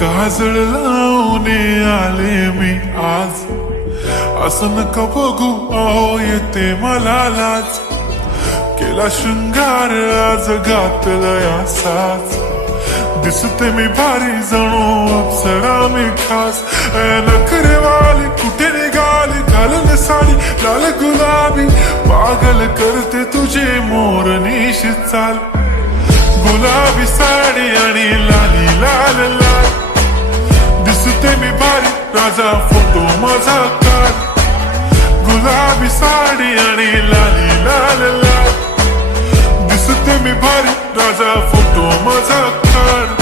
काजळ लावून आले मी आज, असं नका बघू अहो येते मला लाज. केला शृंगार आज घातला असाच, दिसते मी भारी जणू अप्सरा मी खास. नखरेवाली कुठे निघाली घालून साडी लाल गुलाबी, पागल करते तुझे मोरनीशी चाल. गुलाबी साडी आणि लाली लाल लाल, दिसते मी भारी राजा फोटो माझा काढ. गुलाबी साडी आणि लाली लाल लाल, दिसते मी भारी राजा फोटो माझा काढ.